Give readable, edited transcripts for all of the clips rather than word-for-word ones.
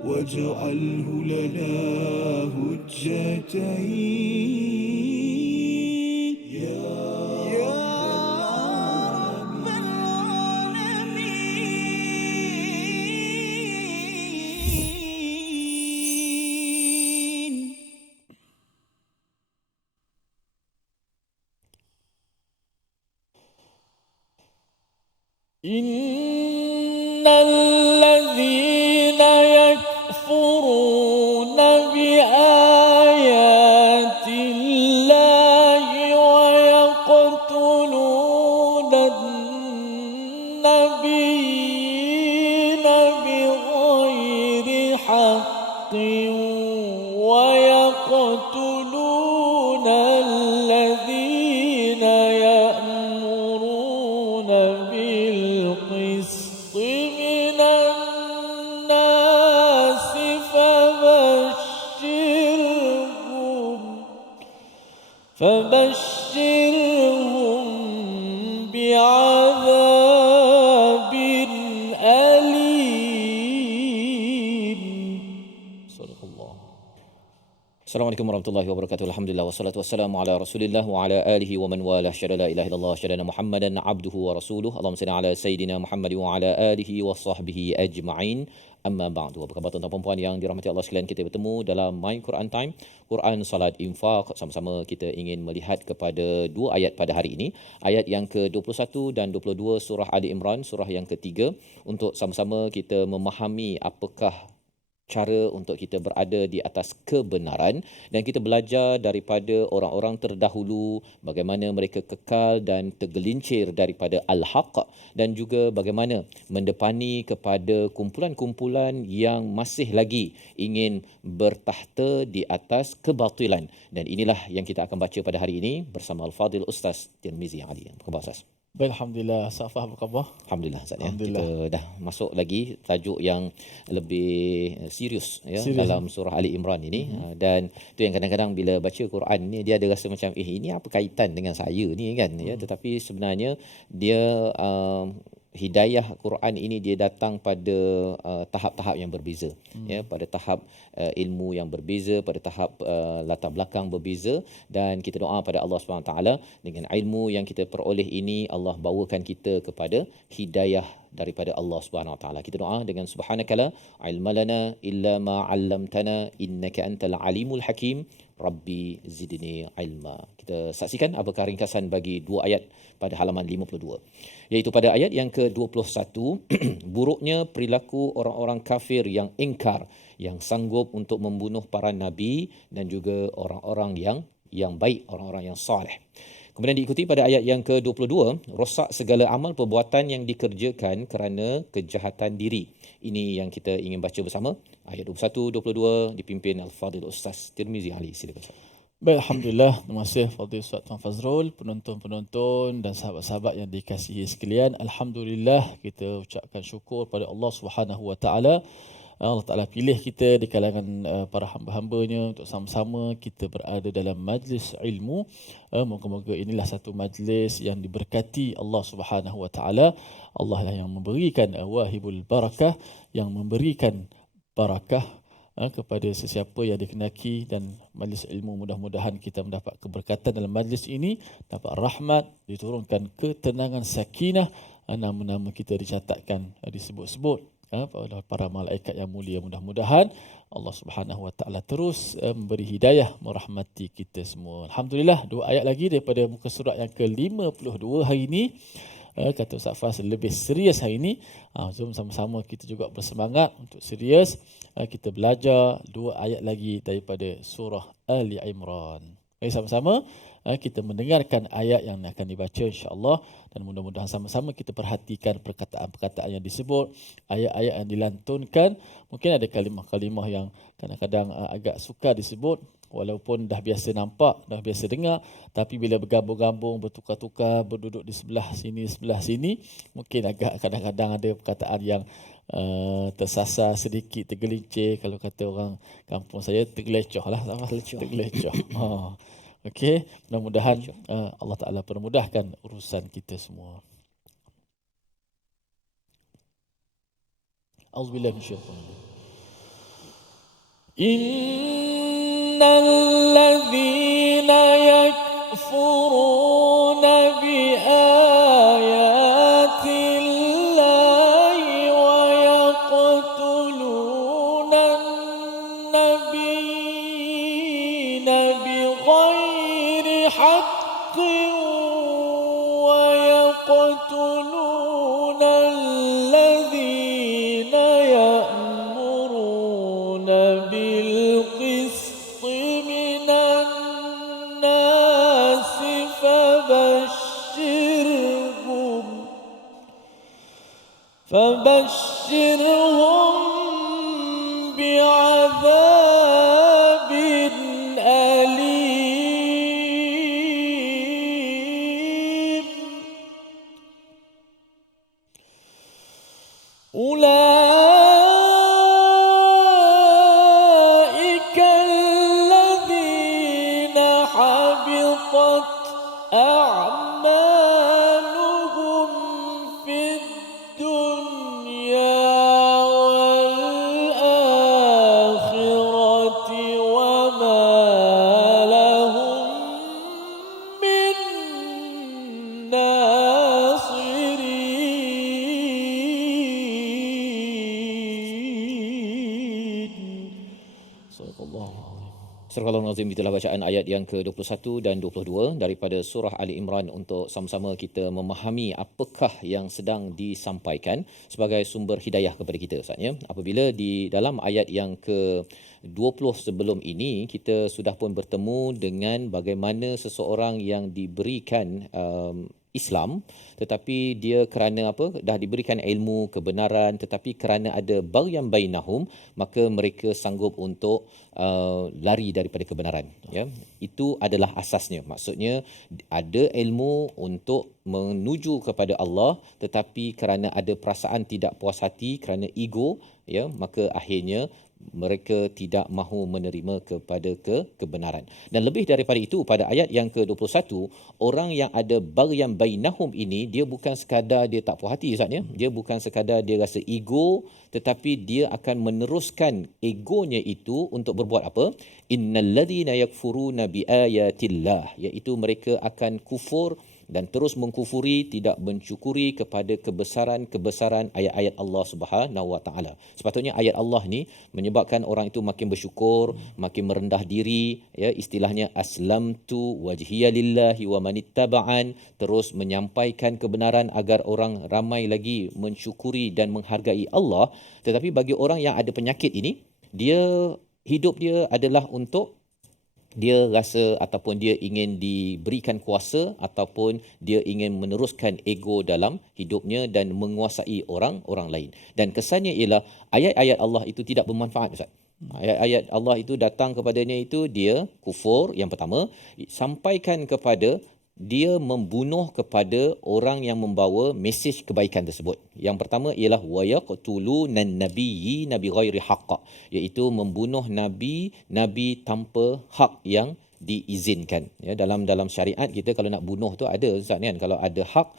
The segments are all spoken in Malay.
واجعله لنا هجتين يا رب العالمين. إن الذين يكفرون بآيات الله ويقتلون النبيين بغير حق ويقتلون الذين يأمرون بالقسط من الناس فبشرهم بعذاب أليم. صدق الله. Assalamualaikum warahmatullahi wabarakatuh. Alhamdulillah wassalatu wassalamu ala Rasulillah wa ala alihi wa man walah. Syada la ilaha illallah, syada Muhammadan abduhu wa rasuluh. Allahumma salli ala sayidina Muhammad wa ala alihi wa sahbihi ajma'in. Amma ba'du. Apa khabar tuan-tuan dan puan yang dirahmati Allah sekalian? Kita bertemu dalam My Quran Time, Quran Salat Infaq. Sama-sama kita ingin melihat kepada dua ayat pada hari ini. Ayat yang ke-21 dan 22 surah Ali Imran, surah yang ketiga, untuk sama-sama kita memahami apakah cara untuk kita berada di atas kebenaran, dan kita belajar daripada orang-orang terdahulu bagaimana mereka kekal dan tergelincir daripada al-haq, dan juga bagaimana mendepani kepada kumpulan-kumpulan yang masih lagi ingin bertahta di atas kebatilan. Dan inilah yang kita akan baca pada hari ini bersama Al-Fadil Ustaz Tirmizi Ali. Apa khabar Ustaz? Baik, Alhamdulillah. Safah, apa khabar? Alhamdulillah Ustaz, ya. Alhamdulillah. Kita dah masuk lagi tajuk yang lebih serius ya, dalam surah Ali Imran ini. Dan tu yang kadang-kadang bila baca Quran ni dia ada rasa macam ini apa kaitan dengan saya ni kan, ya. Tetapi sebenarnya dia hidayah Quran ini dia datang pada tahap-tahap yang berbeza, ya, pada tahap ilmu yang berbeza, pada tahap latar belakang berbeza. Dan kita doa pada Allah SWT dengan ilmu yang kita peroleh ini, Allah bawakan kita kepada hidayah daripada Allah Subhanahu Wa Taala. Kita doa dengan subhanakala ilmalana illa ma 'allamtana innaka antal alimul hakim rabbi zidni ilma. Kita saksikan apakah ringkasan bagi dua ayat pada halaman 52, iaitu pada ayat yang ke-21 buruknya perilaku orang-orang kafir yang ingkar, yang sanggup untuk membunuh para nabi dan juga orang-orang yang baik, orang-orang yang soleh. Kemudian diikuti pada ayat yang ke-22, rosak segala amal perbuatan yang dikerjakan kerana kejahatan diri. Ini yang kita ingin baca bersama. Ayat 21, 22 dipimpin Al-Fadil Ustaz Tirmizi Ali. Silakan Ustaz. Baik, Alhamdulillah. Terima kasih Fadil Ustaz Tuan Fazrul, penonton-penonton dan sahabat-sahabat yang dikasihi sekalian. Alhamdulillah, kita ucapkan syukur pada Allah Subhanahu Wa Taala. Allah Ta'ala pilih kita di kalangan para hamba-hambanya untuk sama-sama kita berada dalam majlis ilmu. Moga-moga inilah satu majlis yang diberkati Allah Subhanahu Wa Taala. Allah lah yang memberikan wahibul barakah, yang memberikan barakah kepada sesiapa yang dikenaki, dan majlis ilmu mudah-mudahan kita mendapat keberkatan dalam majlis ini, dapat rahmat, diturunkan ketenangan, sakinah, nama-nama kita dicatatkan, disebut-sebut oleh para malaikat yang mulia. Mudah-mudahan Allah Subhanahu Wa Taala terus memberi hidayah, merahmati kita semua. Alhamdulillah, dua ayat lagi daripada muka surat yang ke-52 hari ini. Kata Ustaz Fas, lebih serius hari ini. Jom sama-sama kita juga bersemangat untuk serius. Kita belajar dua ayat lagi daripada surah Ali Imran. Sama-sama kita mendengarkan ayat yang akan dibaca insya-Allah, dan mudah-mudahan sama-sama kita perhatikan perkataan-perkataan yang disebut, ayat-ayat yang dilantunkan. Mungkin ada kalimah-kalimah yang kadang-kadang agak sukar disebut, walaupun dah biasa nampak, dah biasa dengar, tapi bila bergabung-gabung, bertukar-tukar, berduduk di sebelah sini, mungkin agak kadang-kadang ada perkataan yang tersasar sedikit, tergelincir. Kalau kata orang kampung saya, tergelecoh lah. Tergelecoh. Okey, mudah-mudahan Allah Ta'ala permudahkan urusan kita semua. Auzubillahi minasyaitanir rajim. Innalladzina yakfuruna biayatillahi wa yaqtuluna an-nabiyina bighairi haqqin wa yaqtuluna alladhina ya'muruna bil qisti minan nasi فبشرهم بعذاب أليم أولئك الذين حبطت أعمالهم في الدنيا والآخرة وما لهم من ناصرين. صدق الله العظيم. Surah Al-Nazim, itulah bacaan ayat yang ke-21 dan 22 daripada surah Ali Imran untuk sama-sama kita memahami apakah yang sedang disampaikan sebagai sumber hidayah kepada kita, Ustaz, ya. Apabila di dalam ayat yang ke-20 sebelum ini kita sudah pun bertemu dengan bagaimana seseorang yang diberikan Islam, tetapi dia kerana dah diberikan ilmu kebenaran, tetapi kerana ada baghyan bainahum, maka mereka sanggup untuk lari daripada kebenaran, ya. Itu adalah asasnya. Maksudnya ada ilmu untuk menuju kepada Allah, tetapi kerana ada perasaan tidak puas hati, kerana ego, ya, maka akhirnya mereka tidak mahu menerima kepada kebenaran. Dan lebih daripada itu, pada ayat yang ke-21, orang yang ada baghyan bainahum ini, dia bukan sekadar dia tak puas hati, Ustaz, ya. Dia bukan sekadar dia rasa ego, tetapi dia akan meneruskan egonya itu untuk berbuat apa? Innalladzina yakfuruna biayatillah, iaitu mereka akan kufur dan terus mengkufuri, tidak mensyukuri kepada kebesaran-kebesaran ayat-ayat Allah Subhanahu Wa Taala. Sepatutnya ayat Allah ni menyebabkan orang itu makin bersyukur, makin merendah diri, ya, istilahnya aslamtu wajhiya lillahi wa manittaba'an, terus menyampaikan kebenaran agar orang ramai lagi mensyukuri dan menghargai Allah. Tetapi bagi orang yang ada penyakit ini, hidup dia adalah untuk dia rasa ataupun dia ingin diberikan kuasa ataupun dia ingin meneruskan ego dalam hidupnya dan menguasai orang lain. Dan kesannya ialah ayat-ayat Allah itu tidak bermanfaat, Ustaz. Ayat-ayat Allah itu datang kepadanya itu dia kufur yang pertama, sampaikan kepada dia membunuh kepada orang yang membawa mesej kebaikan tersebut. Yang pertama ialah wa yaqtulunan nabiyina bighairi haqq, iaitu membunuh nabi tanpa hak yang diizinkan, ya. Dalam syariat kita kalau nak bunuh tu ada, Ustaz, kan, kalau ada hak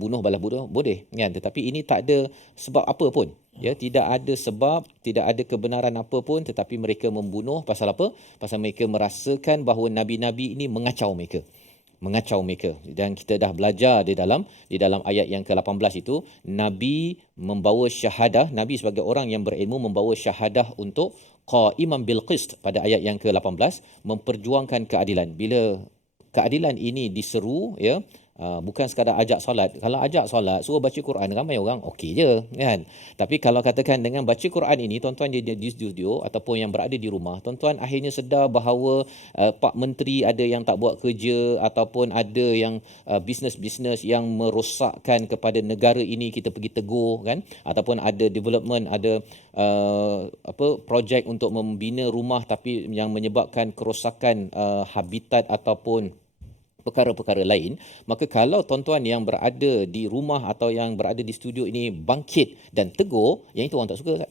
bunuh balas bunuh boleh, kan, tetapi ini tak ada sebab apa pun, ya, tidak ada sebab, tidak ada kebenaran apa pun, tetapi mereka membunuh pasal apa? Pasal mereka merasakan bahawa nabi-nabi ini mengacau mereka. Dan kita dah belajar di dalam ayat yang ke-18 itu, nabi membawa syahadah, nabi sebagai orang yang berilmu membawa syahadah untuk qa'iman bil qist pada ayat yang ke-18, memperjuangkan keadilan. Bila keadilan ini diseru, ya, bukan sekadar ajak solat. Kalau ajak solat, suruh baca Quran, ramai orang okey je, kan. Tapi kalau katakan dengan baca Quran ini, tuan-tuan di studio ataupun yang berada di rumah, tuan-tuan akhirnya sedar bahawa Pak Menteri ada yang tak buat kerja, ataupun ada yang bisnes-bisnes yang merosakkan kepada negara ini, kita pergi tegur, kan, ataupun ada development, ada projek untuk membina rumah tapi yang menyebabkan kerosakan habitat ataupun perkara-perkara lain, maka kalau tuan-tuan yang berada di rumah atau yang berada di studio ini bangkit dan tegur, yang itu orang tak suka.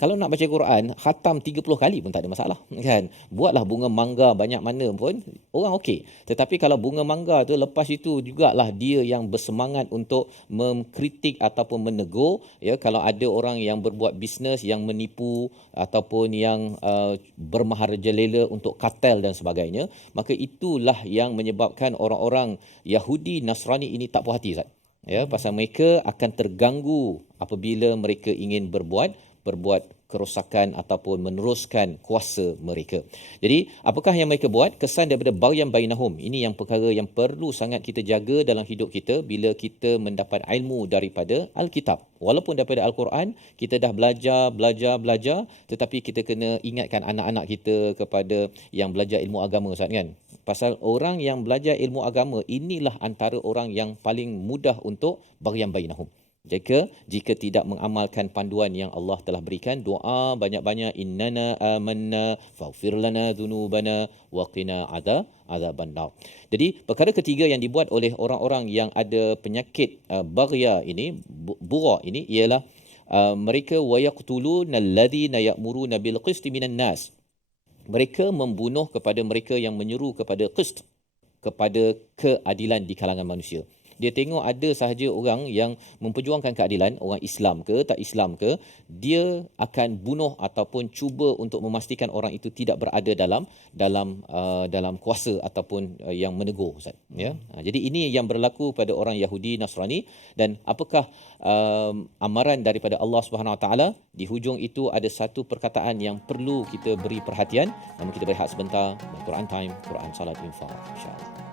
Kalau nak baca Quran, khatam 30 kali pun tak ada masalah, kan? Buatlah bunga mangga banyak mana pun orang okey. Tetapi kalau bunga mangga tu lepas itu jugalah dia yang bersemangat untuk mengkritik ataupun menegur, ya, kalau ada orang yang berbuat bisnes yang menipu ataupun yang bermaharajalela untuk kartel dan sebagainya, maka itulah yang menyebabkan orang-orang Yahudi Nasrani ini tak puas hati, Ustaz. Ya, pasal mereka akan terganggu apabila mereka ingin berbuat kerosakan ataupun meneruskan kuasa mereka. Jadi, apakah yang mereka buat? Kesan daripada baghyan bainahum. Ini yang perkara yang perlu sangat kita jaga dalam hidup kita bila kita mendapat ilmu daripada Alkitab. Walaupun daripada Al-Quran, kita dah belajar, tetapi kita kena ingatkan anak-anak kita kepada yang belajar ilmu agama, Ustaz, kan? Pasal orang yang belajar ilmu agama, inilah antara orang yang paling mudah untuk baghyan bainahum. Jika tidak mengamalkan panduan yang Allah telah berikan, doa banyak-banyak, innana amanna faghfir lana dhunubana wa qina adzabannar. Jadi perkara ketiga yang dibuat oleh orang-orang yang ada penyakit baghya ini, bugha ini, ialah mereka wayaqtuluna alladhina ya'muruna bil qisti minan nas. Mereka membunuh kepada mereka yang menyeru kepada qist, kepada keadilan di kalangan manusia. Dia tengok ada sahaja orang yang memperjuangkan keadilan, orang Islam ke tak Islam ke, dia akan bunuh ataupun cuba untuk memastikan orang itu tidak berada dalam kuasa ataupun yang menegur, Ustaz, ya. Jadi ini yang berlaku pada orang Yahudi Nasrani. Dan apakah amaran daripada Allah Subhanahu Wa Taala? Di hujung itu ada satu perkataan yang perlu kita beri perhatian. Namun kita berehat sebentar. Quran Time, Quran Salat Infaq, insya-Allah.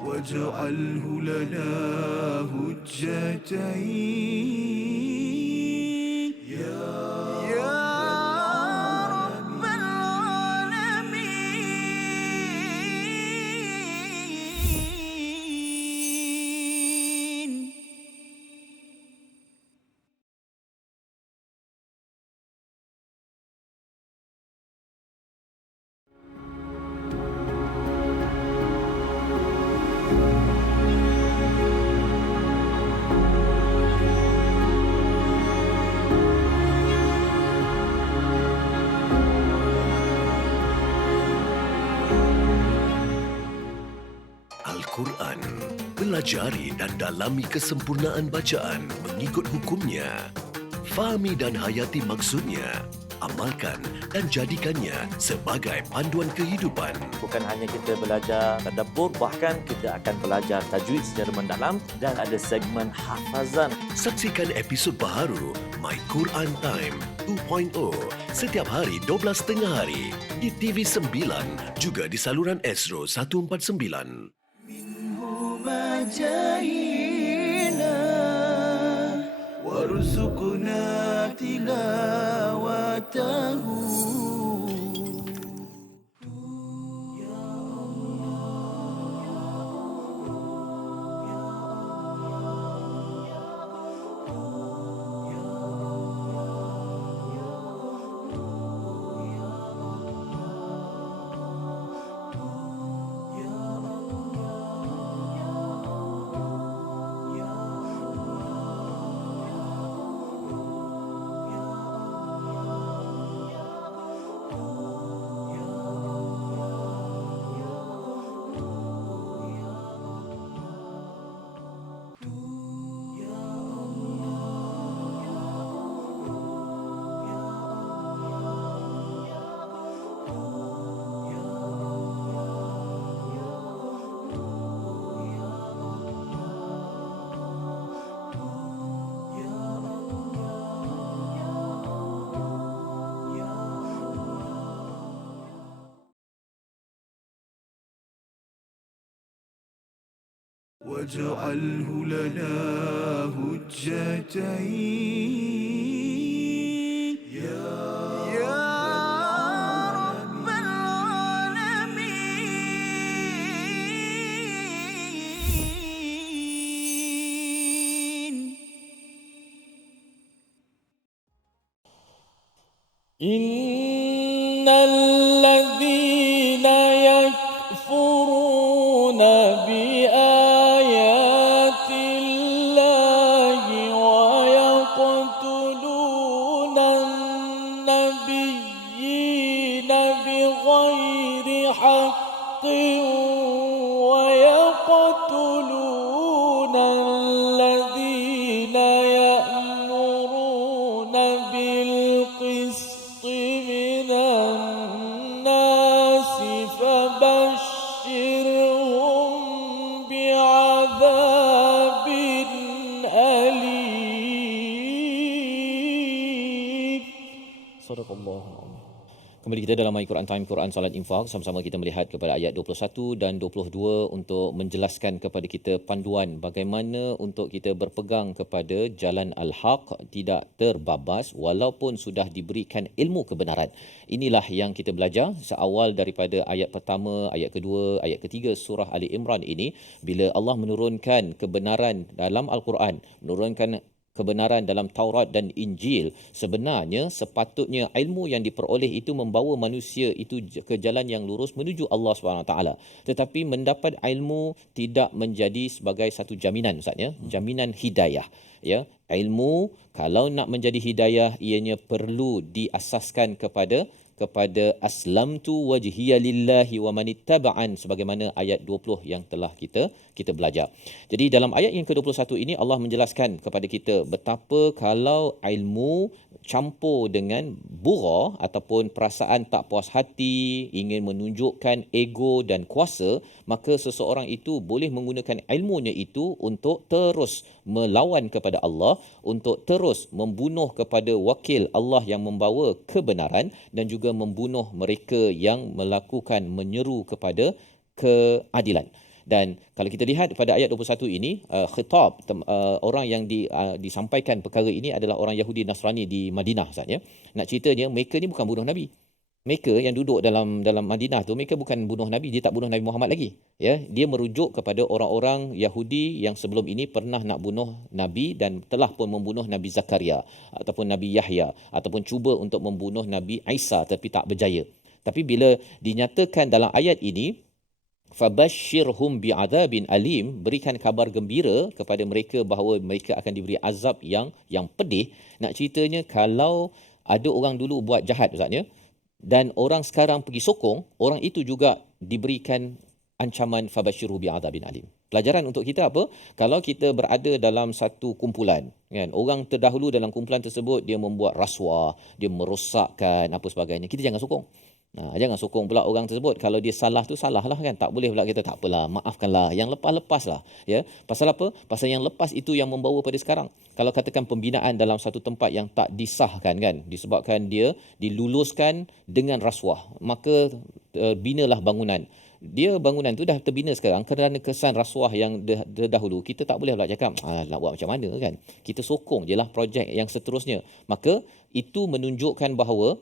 واجعله لنا هجتين يا رب العالمين. Al-Quran. Pelajari dan dalami kesempurnaan bacaan mengikut hukumnya. Fahami dan hayati maksudnya. Amalkan dan jadikannya sebagai panduan kehidupan. Bukan hanya kita belajar tadabbur, bahkan kita akan belajar tajwid secara mendalam dan ada segmen hafazan. Saksikan episod baharu My Quran Time 2.0 setiap hari 12.30 hari di TV9 juga di saluran Astro 149. مجاهينا وارزقنا تلاوته. واجعله لنا هجتين يا رب العالمين. إن الذين يكفرون بالقسط من الناس فبشرهم بعذاب أليم. صدق الله العظيم. Kembali kita dalam My Quran Time, Quran Salat Infak. Sama-sama kita melihat kepada ayat 21 dan 22 untuk menjelaskan kepada kita panduan bagaimana untuk kita berpegang kepada jalan Al-Haq, tidak terbabas walaupun sudah diberikan ilmu kebenaran. Inilah yang kita belajar seawal daripada ayat pertama, ayat kedua, ayat ketiga surah Ali Imran ini. Bila Allah menurunkan kebenaran dalam Al-Quran, menurunkan kebenaran dalam Taurat dan Injil, sebenarnya sepatutnya ilmu yang diperoleh itu membawa manusia itu ke jalan yang lurus menuju Allah SWT. Tetapi mendapat ilmu tidak menjadi sebagai satu jaminan, Ustaz, ya, jaminan hidayah. Ya, ilmu kalau nak menjadi hidayah ianya perlu diasaskan kepada aslamtu wajhiya lillahi wa manittaba'an, sebagaimana ayat 20 yang telah kita belajar. Jadi dalam ayat yang ke-21 ini Allah menjelaskan kepada kita betapa kalau ilmu campur dengan bura ataupun perasaan tak puas hati, ingin menunjukkan ego dan kuasa, maka seseorang itu boleh menggunakan ilmunya itu untuk terus melawan kepada Allah, untuk terus membunuh kepada wakil Allah yang membawa kebenaran dan juga membunuh mereka yang melakukan menyeru kepada keadilan. Dan kalau kita lihat pada ayat 21 ini, khitab orang yang disampaikan perkara ini adalah orang Yahudi Nasrani di Madinah, Ustaz, ya. Nak ceritanya mereka ni bukan bunuh Nabi. Mereka yang duduk dalam Madinah tu, mereka bukan bunuh Nabi, dia tak bunuh Nabi Muhammad lagi. Ya, dia merujuk kepada orang-orang Yahudi yang sebelum ini pernah nak bunuh Nabi dan telah pun membunuh Nabi Zakaria ataupun Nabi Yahya ataupun cuba untuk membunuh Nabi Isa tapi tak berjaya. Tapi bila dinyatakan dalam ayat ini, fabashshirhum bi'adzabin alim, berikan kabar gembira kepada mereka bahawa mereka akan diberi azab yang pedih. Nak ceritanya kalau ada orang dulu buat jahat, Ustaz, ya, dan orang sekarang pergi sokong, orang itu juga diberikan ancaman fabashshirhu bi'adzabin alim. Pelajaran untuk kita apa? Kalau kita berada dalam satu kumpulan, kan, orang terdahulu dalam kumpulan tersebut dia membuat rasuah, dia merosakkan apa sebagainya, kita jangan sokong. Jangan sokong pula orang tersebut. Kalau dia salah tu salah lah, kan. Tak boleh pula kita tak apalah, maafkanlah, yang lepas lah, ya. Pasal apa? Pasal yang lepas itu yang membawa pada sekarang. Kalau katakan pembinaan dalam satu tempat yang tak disahkan, kan, disebabkan dia diluluskan dengan rasuah, maka binalah bangunan. Dia bangunan tu dah terbina sekarang kerana kesan rasuah yang dahulu. Kita tak boleh pula cakap nak buat macam mana, kan. Kita sokong je lah projek yang seterusnya. Maka itu menunjukkan bahawa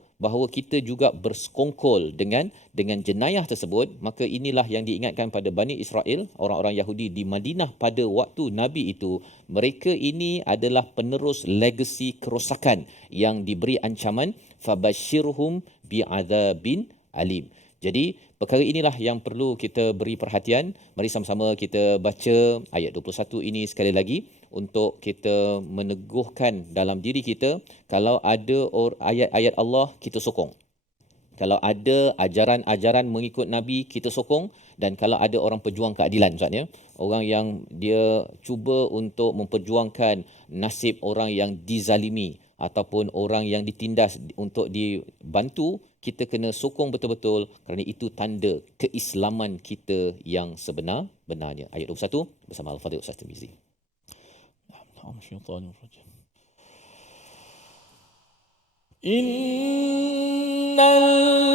kita juga bersekongkol dengan jenayah tersebut. Maka inilah yang diingatkan pada Bani Israel, orang-orang Yahudi di Madinah pada waktu Nabi itu. Mereka ini adalah penerus legasi kerosakan yang diberi ancaman fabashshirhum bi'adzabin alim. Jadi perkara inilah yang perlu kita beri perhatian. Mari sama-sama kita baca ayat 21 ini sekali lagi untuk kita meneguhkan dalam diri kita. Kalau ada ayat-ayat Allah, kita sokong. Kalau ada ajaran-ajaran mengikut Nabi, kita sokong. Dan kalau ada orang pejuang keadilan, Ustaz, ya, orang yang dia cuba untuk memperjuangkan nasib orang yang dizalimi ataupun orang yang ditindas untuk dibantu, kita kena sokong betul-betul kerana itu tanda keislaman kita yang sebenar-benarnya. Ayat 21 bersama Al-Fadhil Ustaz Tirmizi. Innal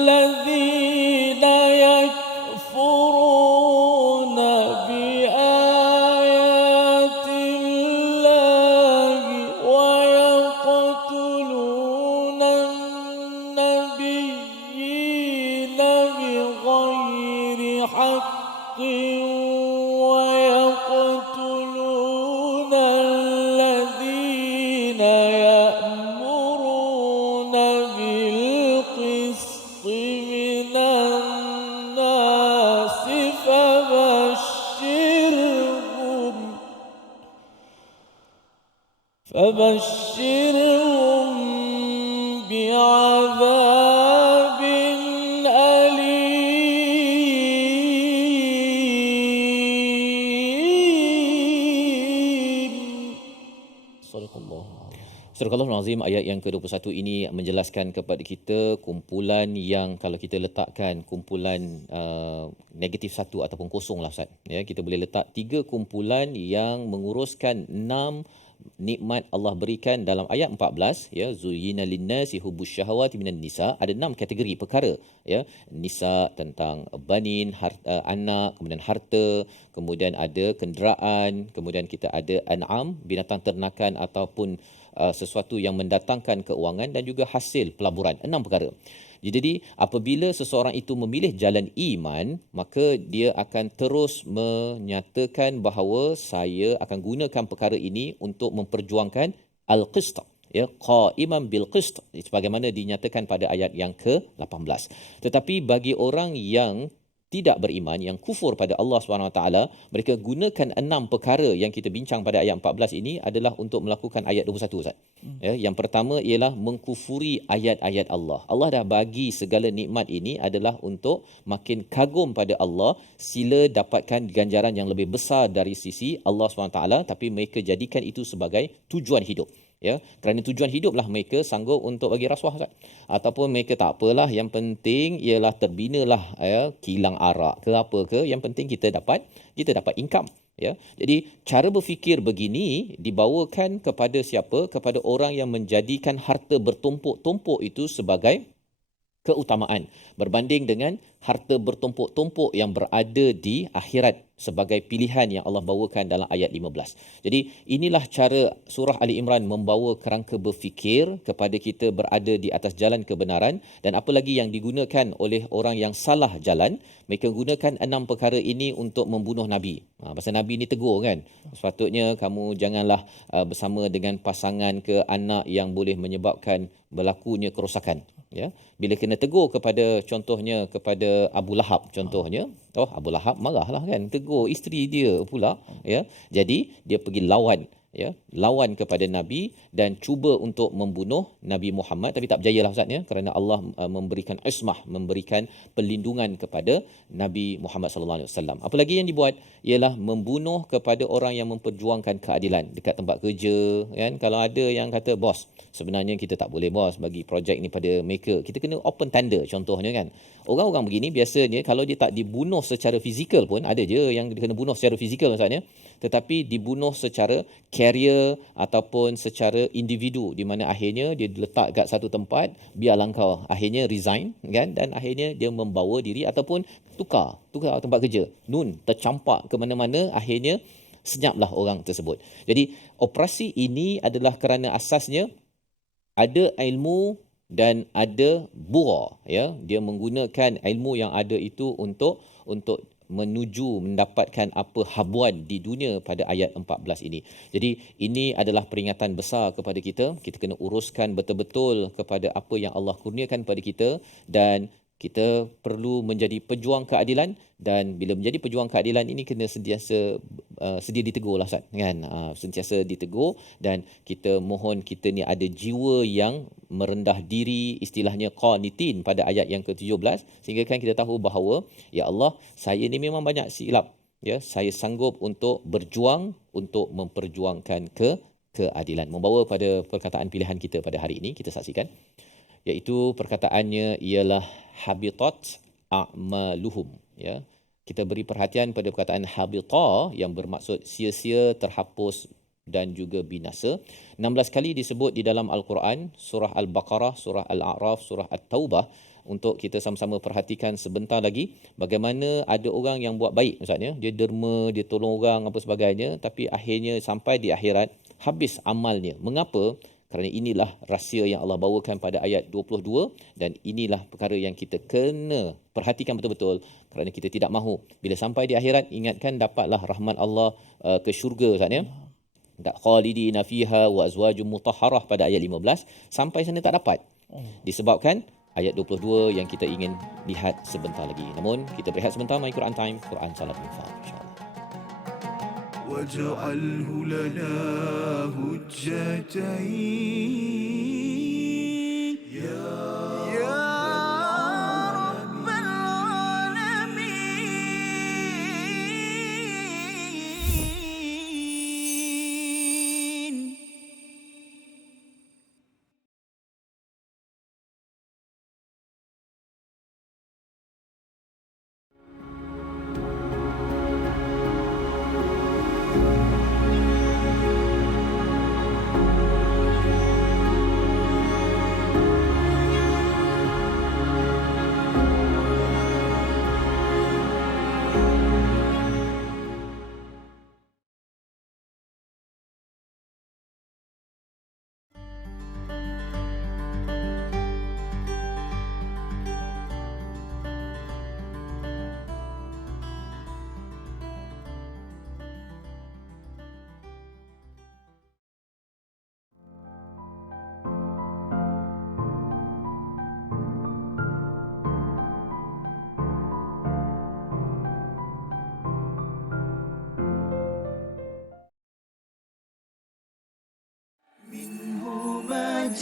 ladzina yakfuruna bi ayatillahi wa yaqtuluna an-nabiyyina bighairi haqqin wa yaqtuluna alladhina ya'muruna bil qisti minan nasi فبشرهم بعذاب أليم. صدق الله. Surah Sadaqallahul Azim. Ayat yang ke-21 ini menjelaskan kepada kita kumpulan yang kalau kita letakkan kumpulan negatif 1 ataupun kosong lah Ustaz. Ya, kita boleh letak 3 kumpulan yang menguruskan 6 nikmat Allah berikan dalam ayat 14, ya, zuyyina linnasi hubbus syahawati minan nisa. Ada 6 kategori perkara, ya. Nisa tentang banin, anak, kemudian harta, kemudian ada kenderaan, kemudian kita ada an'am, binatang ternakan ataupun sesuatu yang mendatangkan keuangan, dan juga hasil pelaburan. 6 perkara. Jadi apabila seseorang itu memilih jalan iman, maka dia akan terus menyatakan bahawa saya akan gunakan perkara ini untuk memperjuangkan al-qist, ya, qa'iman bil qist, sebagaimana dinyatakan pada ayat yang ke-18. Tetapi bagi orang yang tidak beriman, yang kufur pada Allah SWT, mereka gunakan 6 perkara yang kita bincang pada ayat 14 ini adalah untuk melakukan ayat 21, Ustaz. Ya, yang pertama ialah mengkufuri ayat-ayat Allah. Allah dah bagi segala nikmat ini adalah untuk makin kagum pada Allah, sila dapatkan ganjaran yang lebih besar dari sisi Allah SWT, tapi mereka jadikan itu sebagai tujuan hidup. Ya, kerana tujuan hiduplah mereka sanggup untuk bagi rasuah, Ustaz. Ataupun mereka tak apalah, yang penting ialah terbinalah, ya, kilang arak ke apa ke, yang penting kita dapat income, ya. Jadi cara berfikir begini dibawakan kepada siapa? Kepada orang yang menjadikan harta bertumpuk-tumpuk itu sebagai keutamaan berbanding dengan harta bertumpuk-tumpuk yang berada di akhirat sebagai pilihan yang Allah bawakan dalam ayat 15. Jadi inilah cara surah Ali Imran membawa kerangka berfikir kepada kita berada di atas jalan kebenaran. Dan apa lagi yang digunakan oleh orang yang salah jalan, mereka gunakan 6 perkara ini untuk membunuh Nabi. Pasal Nabi ni tegur kan, sepatutnya kamu janganlah bersama dengan pasangan ke anak yang boleh menyebabkan berlakunya kerosakan. Ya, bila kena tegur kepada, contohnya kepada Abu Lahab contohnya, Abu Lahab marahlah kan, tegur isteri dia pula, ya. Jadi dia pergi lawan kepada Nabi dan cuba untuk membunuh Nabi Muhammad, tapi tak berjaya lah Ustaz, ya, kerana Allah memberikan ismah, memberikan perlindungan kepada Nabi Muhammad sallallahu alaihi wasallam. Apa lagi yang dibuat ialah membunuh kepada orang yang memperjuangkan keadilan dekat tempat kerja, kan. Kalau ada yang kata, bos, sebenarnya kita tak boleh bos bagi projek ni pada mereka, kita kena open tender contohnya kan. Orang-orang begini biasanya kalau dia tak dibunuh secara fizikal pun, ada je yang dia kena bunuh secara fizikal maksudnya, tetapi dibunuh secara career ataupun secara individu, di mana akhirnya dia diletak kat satu tempat, biarlah kau, akhirnya resign kan, dan akhirnya dia membawa diri ataupun tukar tempat kerja, tercampak ke mana-mana, akhirnya senyaplah orang tersebut. Jadi operasi ini adalah kerana asasnya ada ilmu dan ada bura, ya. Dia menggunakan ilmu yang ada itu untuk menuju mendapatkan apa habuan di dunia pada ayat 14 ini. Jadi ini adalah peringatan besar kepada kita. Kita kena uruskan betul-betul kepada apa yang Allah kurniakan kepada kita, dan kita perlu menjadi pejuang keadilan. Dan bila menjadi pejuang keadilan ini kena sedia ditegur lah Ustaz, kan. Sentiasa ditegur, dan kita mohon kita ni ada jiwa yang merendah diri, istilahnya qanitin pada ayat yang ke-17, sehingga kan kita tahu bahawa ya Allah, saya ni memang banyak silap, ya, saya sanggup untuk berjuang untuk memperjuangkan keadilan. Membawa pada perkataan pilihan kita pada hari ini, kita saksikan, iaitu perkataannya ialah habitat a'maluhum, ya. Kita beri perhatian pada perkataan habita yang bermaksud sia-sia, terhapus dan juga binasa. 16 kali disebut di dalam Al-Quran, surah Al-Baqarah, surah Al-A'raf, surah At-Taubah. Untuk kita sama-sama perhatikan sebentar lagi bagaimana ada orang yang buat baik maksudnya, dia derma, dia tolong orang apa sebagainya, tapi akhirnya sampai di akhirat habis amalnya. Mengapa? Kerana inilah rahsia yang Allah bawakan pada ayat 22, dan inilah perkara yang kita kena perhatikan betul-betul, kerana kita tidak mahu bila sampai di akhirat, ingatkan dapatlah rahmat Allah ke syurga Ustaz, ya. Tak khalidina fiha wa azwajum mutahharah pada ayat 15, sampai sana tak dapat disebabkan ayat 22 yang kita ingin lihat sebentar lagi. Namun kita berehat sebentar, My Quran Time, Quran Salat Infaq, insya-Allah. واجعله لنا هجتين يا رب العالمين.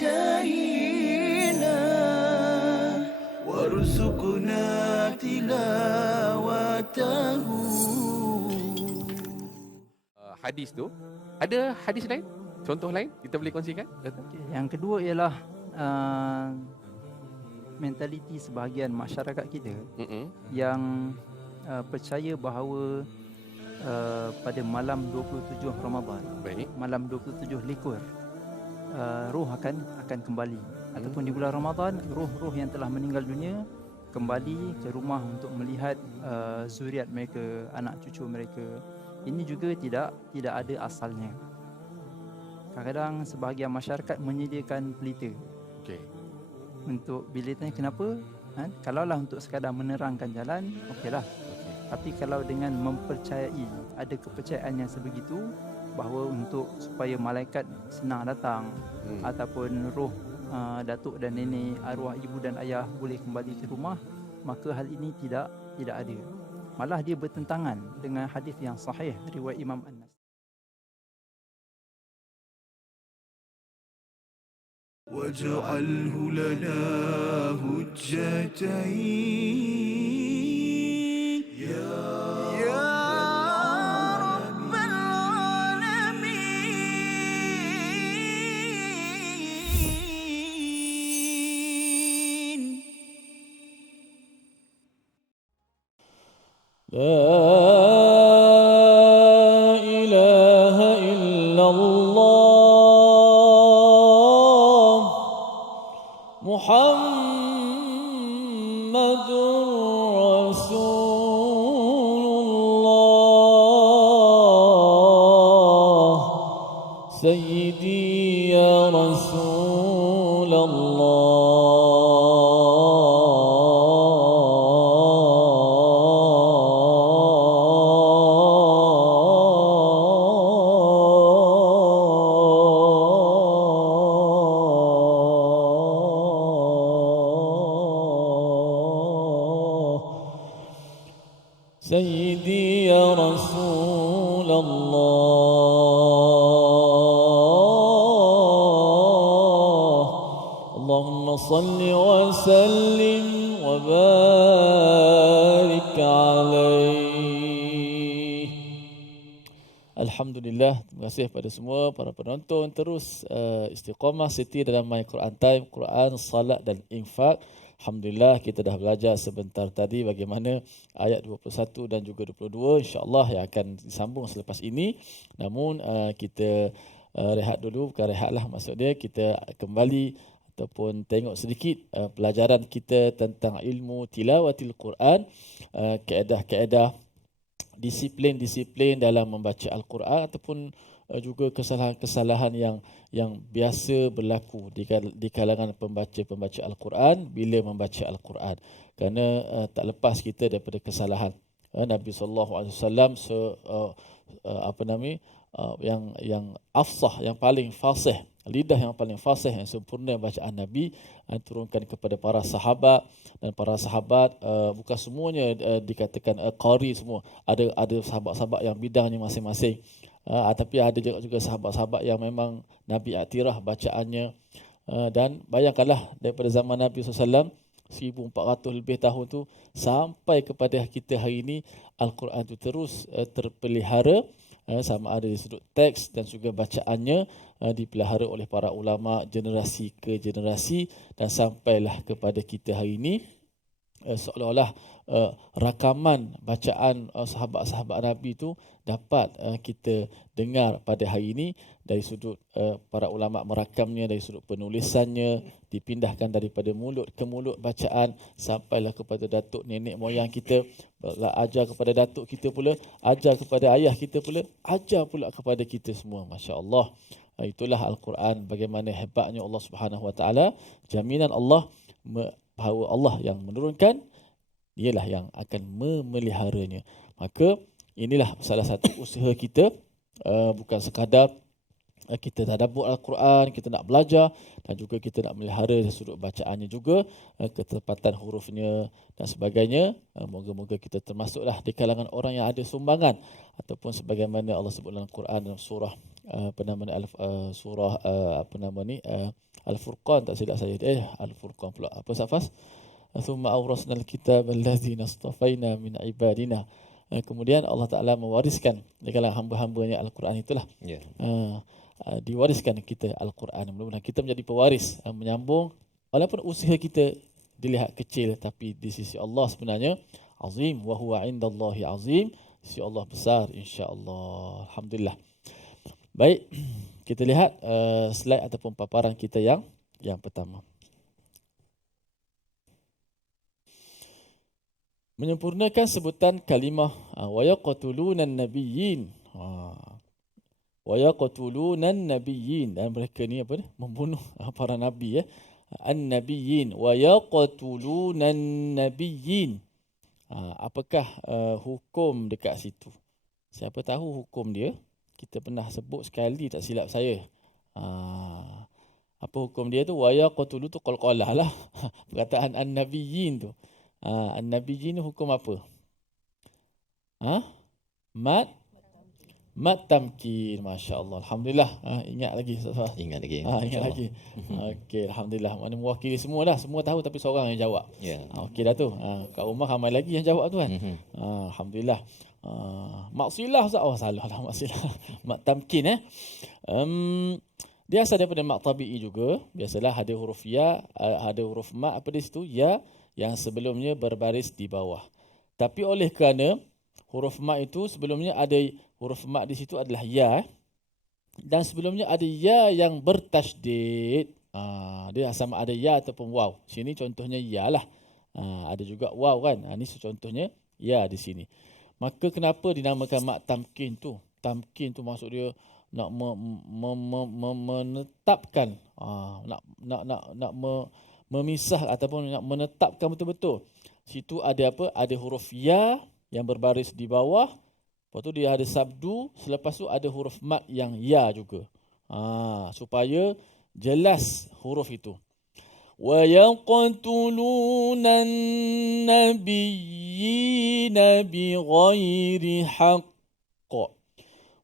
جاهينا وارزقنا تلاوته. Hadis tu, ada hadis lain? Contoh lain kita boleh kongsikan? Yang kedua ialah mentaliti sebahagian masyarakat kita yang percaya bahawa pada malam 27 Ramadan, Baik. malam 27 likur, roh akan kembali. Ataupun di bulan Ramadan, roh-roh yang telah meninggal dunia kembali ke rumah untuk melihat zuriat mereka, anak cucu mereka. Ini juga tidak ada asalnya. Kadang-kadang sebahagian masyarakat menyediakan pelita. Okey. Untuk bila tanya kenapa, kalaulah untuk sekadar menerangkan jalan, okeylah. Tapi kalau dengan mempercayai, ada kepercayaan yang sebegitu bahawa untuk supaya malaikat senang datang ataupun roh datuk dan nenek, arwah ibu dan ayah boleh kembali ke rumah, maka hal ini tidak ada. Malah dia bertentangan dengan hadis yang sahih riwayat Imam An-Nasai. واجعله لنا هجتين يا رب العالمين. لا إله إلا الله محمد رسول الله سيدي يا رسول الله سيدي يا رسول الله اللهم صل وسلم وبارك عليه. Alhamdulillah, terima kasih pada semua para penonton. Terus istiqamah setia dalam My Quran Time, Quran, Salat dan Infak. Alhamdulillah, kita dah belajar sebentar tadi bagaimana ayat 21 dan juga 22, insya-Allah yang akan disambung selepas ini. Namun kita rehat dulu, bukan rehatlah maksudnya, kita kembali ataupun tengok sedikit pelajaran kita tentang ilmu tilawatil Quran, kaedah-kaedah disiplin-disiplin dalam membaca Al-Quran ataupun juga kesalahan-kesalahan yang biasa berlaku di kalangan pembaca Al-Quran bila membaca Al-Quran. Kerana tak lepas kita daripada kesalahan. Nabi sallallahu alaihi wasallam yang afsah, yang paling fasih, lidah yang paling fasih, yang sempurna bacaan Nabi turunkan kepada para sahabat, dan para sahabat bukan semuanya dikatakan qari semua. Ada sahabat-sahabat yang bidangnya masing-masing. Tapi ada juga sahabat-sahabat yang memang Nabi iktiraf bacaannya. Dan bayangkanlah daripada zaman Nabi SAW 1400 lebih tahun tu sampai kepada kita hari ini, Al-Quran itu terus terpelihara, sama ada di sudut teks dan juga bacaannya dipelihara oleh para ulama generasi ke generasi, dan sampailah kepada kita hari ini. Seolah-olah rakaman bacaan sahabat-sahabat Nabi itu dapat kita dengar pada hari ini dari sudut para ulama merakamnya, dari sudut penulisannya, dipindahkan daripada mulut ke mulut bacaan sampailah kepada datuk nenek moyang kita, ajar kepada datuk kita pula, ajar kepada ayah kita pula, ajar pula kepada kita semua. Masya-Allah. Itulah Al-Quran, bagaimana hebatnya Allah Subhanahu Wa Taala, jaminan Allah bahawa Allah yang menurunkan, dialah yang akan memeliharanya. Maka inilah salah satu usaha kita, bukan sekadar kita tadabbur Al-Quran, kita nak belajar dan juga kita nak melihara sudut bacaannya juga, ketepatan hurufnya dan sebagainya. Moga-moga kita termasuklah di kalangan orang yang ada sumbangan ataupun sebagaimana Allah sebut dalam Quran dalam surah Al-Furqan, tak silap saya. Al-Furqan pula. Apa Safas? Thumma awrasnal kitab allazina astafaina min ibadina. Kemudian Allah Ta'ala mewariskan di kalangan hamba-hambanya Al-Quran itulah. Ya. Diwariskan kita Al-Quran. Mudah-mudahan kita menjadi pewaris, menyambung walaupun usaha kita dilihat kecil, tapi di sisi Allah sebenarnya azim, wa huwa indallahi azim. Sisi Allah besar, insya-Allah. Alhamdulillah. Baik, kita lihat slide ataupun paparan kita yang pertama. Menyempurnakan sebutan kalimah wa yaqtulunan nabiyyin. Wa yaqtulunan nabiyyin, dan mereka ni apa ni? Membunuh para nabi, an-nabiyyin wa yaqtulunan nabiyyin. Apakah hukum dekat situ? Siapa tahu hukum dia? Kita pernah sebut sekali, tak silap saya. Apa hukum dia tu? Wa yaqtulu tu qalqalah lah. Perkataan an-nabiyyin tu. An-nabiyyin hukum apa? Mat tamkin, masya-Allah. Alhamdulillah. Ingat lagi Ustaz. Ingat lagi. Ingat lagi. Okey, alhamdulillah. Mana mewakili semua dah. Semua tahu tapi seorang yang jawab. Ya. Okey dah tu. Kat rumah ramai lagi yang jawab tu kan. Alhamdulillah. Maksilah Ustaz. Oh salah lah maksilah. Mat tamkin dia asal daripada mat tabi'i juga. Biasalah ada huruf ya, ada huruf mat apa di situ? Ya yang sebelumnya berbaris di bawah. Tapi oleh kerana huruf mat itu sebelumnya ada huruf mat di situ adalah ya, dan sebelumnya ada ya yang bertasydid. Dia sama ada ya ataupun waw. Sini contohnya ya lah. Ada juga waw kan. Ini contohnya ya di sini. Maka kenapa dinamakan mat tamkin tu? Tamkin tu maksud dia nak menetapkan, memisah ataupun nak menetapkan betul-betul. Situ ada apa? Ada huruf ya yang berbaris di bawah. Lepas tu dia ada sabdu, selepas tu ada huruf mat yang ya juga. Supaya jelas huruf itu. Wa yaqtuluna an-nabiyyina bighairi haqq.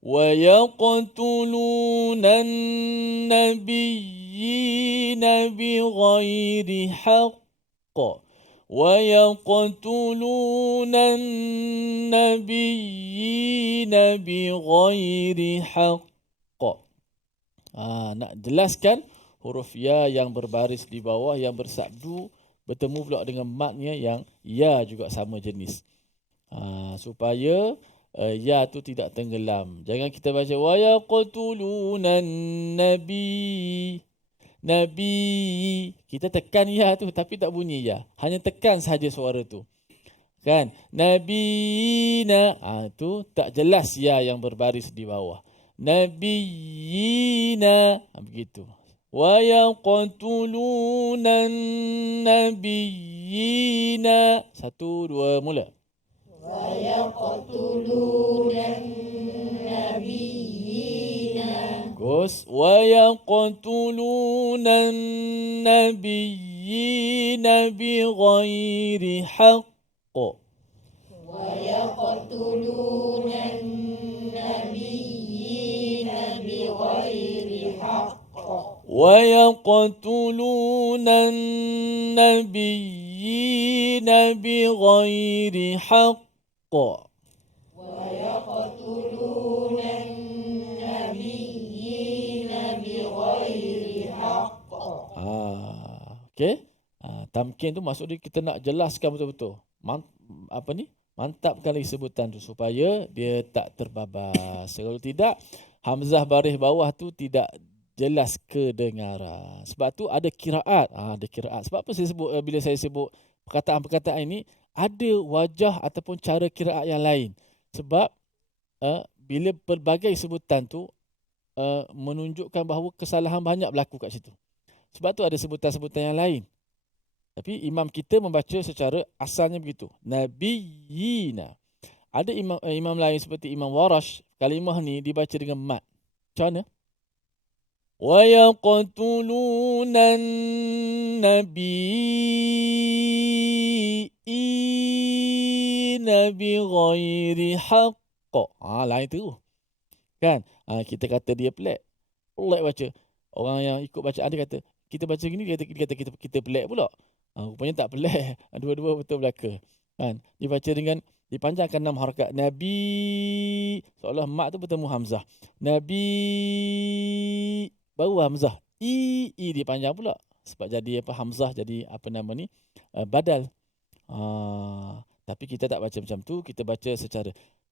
Wa yaqtuluna an-nabiyyina bighairi haqq. وَيَقْتُلُونَ النَّبِيِّينَ بِغَيْرِ حَقٍّ. Nak jelaskan huruf ya yang berbaris di bawah yang bersabdu bertemu pula dengan matnya yang ya juga sama jenis. Supaya ya tu tidak tenggelam. Jangan kita baca wa yaqtuluna Nabi. Kita tekan ya tu tapi tak bunyi ya. Hanya tekan sahaja suara tu. Kan? Nabiyina. Tu tak jelas ya yang berbaris di bawah. Nabiyina. Begitu. Wa yaqtuluna nabiyina. 1, 2, mula. Wa yaqtuluna nabiyina. Bagus. Wa yaqtuluna an-nabiyyina bighairi haqq. Wa yaqtuluna an-nabiyyina bighairi haqq. Wa yaqtuluna an-nabiyyina bighairi haqq. Wa yaqtuluna okey. Tamkin tu maksud dia kita nak jelaskan betul-betul. Mantapkan lagi sebutan tu supaya dia tak terbabas. Kalau tidak, hamzah baris bawah tu tidak jelas kedengaran. Sebab tu ada kiraat. Ada kiraat. Sebab apa saya sebut bila saya sebut perkataan-perkataan ini ada wajah ataupun cara kiraat yang lain. Sebab bila pelbagai sebutan tu menunjukkan bahawa kesalahan banyak berlaku kat situ. Sebab tu ada sebutan-sebutan yang lain. Tapi imam kita membaca secara asalnya begitu. Nabiyina. Ada imam lain seperti Imam Warash, kalimah ni dibaca dengan mat. Macam mana? ويقتلون النبيين بغير حق. Lain tu. Kan? Kita kata dia pelik. Pelik baca. Orang yang ikut bacaan dia kata, kita baca gini, dia kata kita pelik pula. Rupanya tak pelik. Dua-dua betul belaka. Kan? Dibaca dengan dipanjangkan 6 harakat. Nabi, seolah mak tu bertemu hamzah. Nabi, baru hamzah. I dipanjang pula. Sebab jadi apa, hamzah jadi apa nama ni, badal. Tapi kita tak baca macam tu, kita baca secara.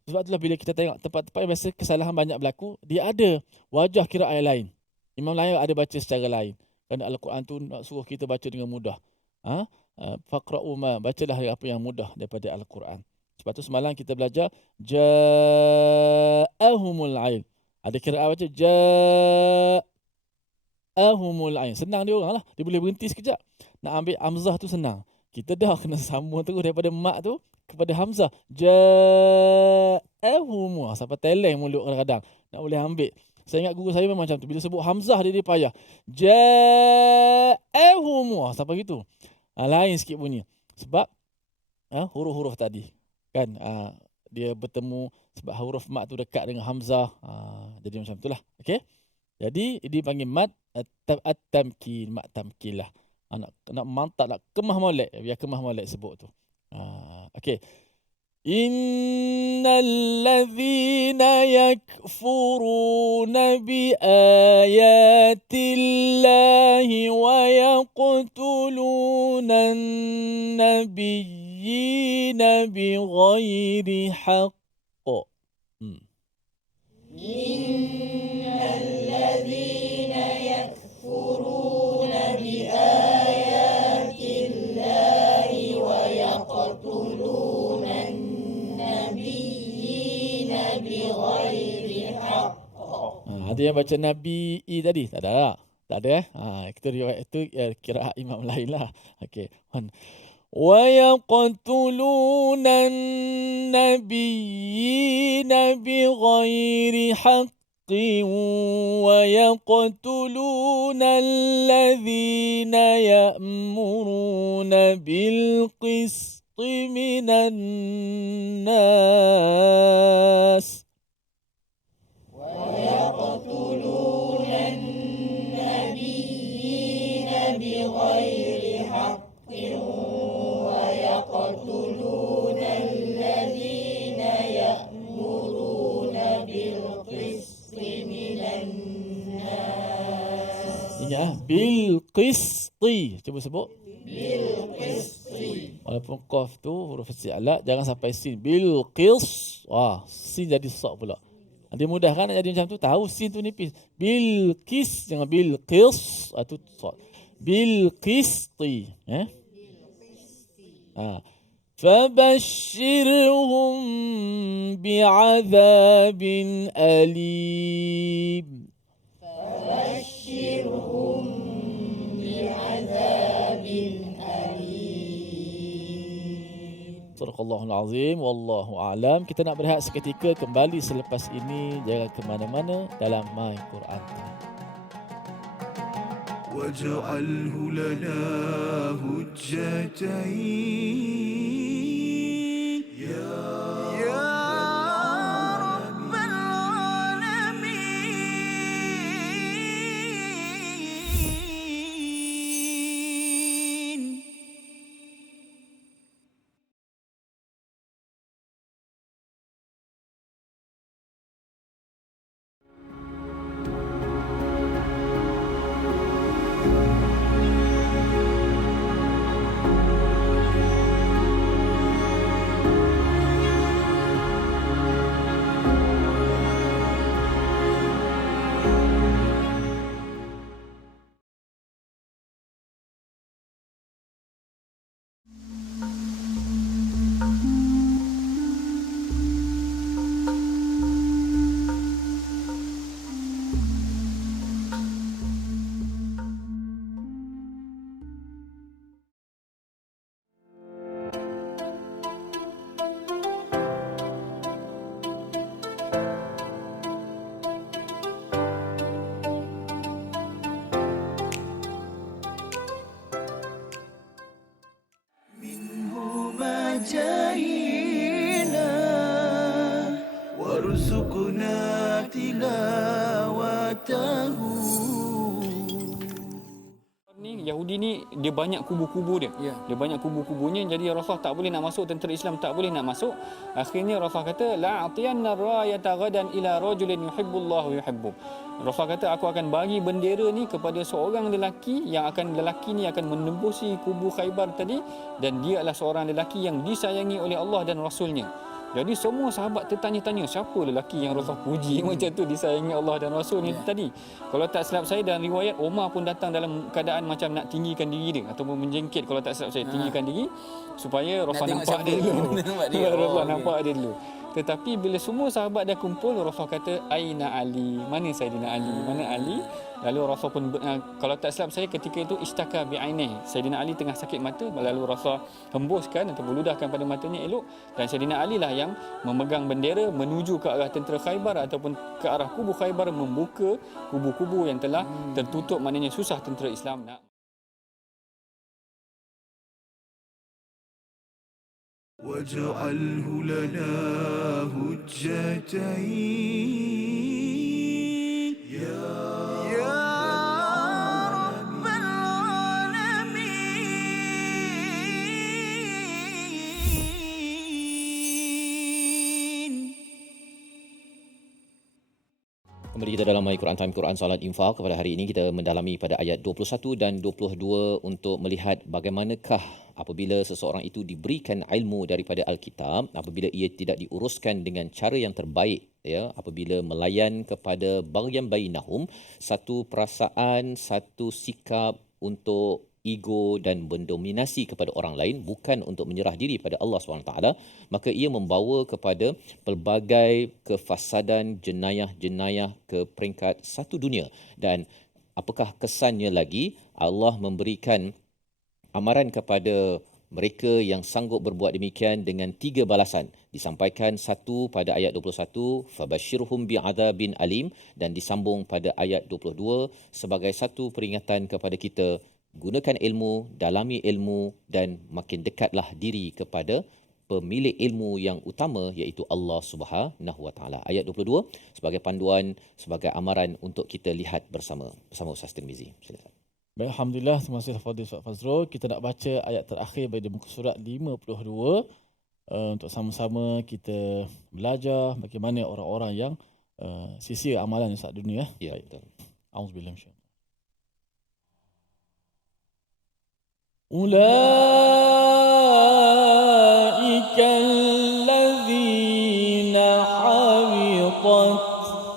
Sebab itulah bila kita tengok tempat-tempat yang biasa kesalahan banyak berlaku, dia ada wajah kiraat lain. Imam lain ada baca secara lain. Kerana Al-Quran tu nak suruh kita baca dengan mudah. Faqra'u ma, bacalah apa yang mudah daripada Al-Quran. Sebab tu semalam kita belajar ja'ahumul ain. Ada kiraat baca ja'ahumul ain. Senang dia orang lah. Dia boleh berhenti sekejap. Nak ambil hamzah tu senang. Kita dah kena sambung terus daripada mak tu kepada hamzah. Ja'ahum. Sampai teleng mulut kadang-kadang. Nak boleh ambil. Saya ingat guru saya memang macam tu. Bila sebut hamzah dia payah. Ja'ahum. Sampai gitu. Lain sikit bunyi. Sebab huruf-huruf tadi. Kan? Dia bertemu sebab huruf mat tu dekat dengan hamzah. Jadi macam itulah. Okey. Jadi ini panggil mat at-tamkin. Mat tamkin lah. Nak mantap, nak kemah molek. Biar kemah molek sebut tu. Okey. Innal ladzina yakfuruna bi ayatillahi wa yaqtuluna an-nabiyyina bighairi haqq. Innal ladzina yakfuruna bi ayatillahi wa yaqtuluna an-nabiyyina bighairi haqq. Ada yang baca Nabi tadi? Tak ada. Tak ada. Kita riwayat itu kiraat imam lain lah. Okey. Wa yaqtuluna an-nabiyyina bighairi haqqin wa yaqtuluna alladhina ya'muruna bil qisti minan nas. ويقتلون النبيين بغير حق ويقتلون الذين يأمرون بالقسط من الناس. Ingat bilqisti. Cuba sebut. Bilqisti. Walaupun qaf tu huruf isti'la, jangan sampai sin. Bilqis. Sin jadi sa pula. Dia mudah kan nak jadi macam tu. Tahu sin tu nipis. Bilqis, jangan bilqis. Itu sad. Bilqisti. Fabashshirhum bi'adzabin alim. Fabashshirhum bi'adzabin alim. Sadaqallahul azim. Wallahu a'lam. Kita nak berehat seketika, kembali selepas ini. Jangan ke mana-mana dalam My Quran Time. واجعله لنا هجتين يا رب العالمين. جاهنا وارزقنا تلاوته. Ni Yahudi ni dia banyak kubu-kubu dia. Dia banyak kubu-kubunya, jadi Rasulullah tak boleh nak masuk, tentera Islam tak boleh nak masuk. Akhirnya Rasulullah kata la atiyanna rayata ghadan ila rajulin yuhibbullahu yuhibbu. Rasulullah kata aku akan bagi bendera ni kepada seorang lelaki lelaki ni akan menembusi kubu Khaybar tadi, dan dia adalah seorang lelaki yang disayangi oleh Allah dan Rasulnya. Jadi semua sahabat tertanya-tanya siapa lelaki yang Rasulullah puji macam tu, disayangi Allah dan Rasulnya tadi. Kalau tak silap saya, dalam riwayat Umar pun datang dalam keadaan macam nak tinggikan diri dia ataupun menjengkit, kalau tak silap saya, tinggikan diri supaya Rasulullah nampak dia dulu. Rasulullah nampak dia dulu. Tetapi bila semua sahabat dah kumpul, Rasulullah kata Aina Ali, mana Saidina Ali, mana Ali? Lalu Rasul pun kalau tak silap saya ketika itu istaka bi'ainih, Saidina Ali tengah sakit mata, lalu Rasul hembuskan atau beludahkan pada matanya elok, dan Saidina Ali lah yang memegang bendera menuju ke arah tentera Khaybar ataupun ke arah kubu Khaybar, membuka kubu-kubu yang telah tertutup, maknanya susah tentera Islam nak. واجعله لنا هجتين يا رب العالمين. Kembali kita dalam My Quran Time, Quran Salat Infak. Pada hari ini kita mendalami pada ayat 21 dan 22 untuk melihat bagaimanakah apabila seseorang itu diberikan ilmu daripada Alkitab, apabila ia tidak diuruskan dengan cara yang terbaik, ya, apabila melayan kepada baghyan bainahum, satu perasaan, satu sikap untuk ego dan mendominasi kepada orang lain, bukan untuk menyerah diri pada Allah SWT, maka ia membawa kepada pelbagai kefasadan, jenayah-jenayah ke peringkat satu dunia. Dan apakah kesannya lagi? Allah memberikan amaran kepada mereka yang sanggup berbuat demikian dengan 3 balasan. Disampaikan satu pada ayat 21, fabashirhum bi'adzabin alim, dan disambung pada ayat 22 sebagai satu peringatan kepada kita, gunakan ilmu, dalami ilmu, dan makin dekatlah diri kepada pemilik ilmu yang utama, iaitu Allah Subhanahu Wa Taala. Ayat 22 sebagai panduan, sebagai amaran untuk kita lihat bersama Ustaz Tirmizi. Silakan. Baik, alhamdulillah, terima kasih Fadil Ustaz Fazrul. Kita nak baca ayat terakhir pada muka surat 52 untuk sama-sama kita belajar bagaimana orang-orang yang sia-sia amalan saat dunia. Ya, baik. betul. Auzubillahi minasyaitanir Ulaika allazina habitat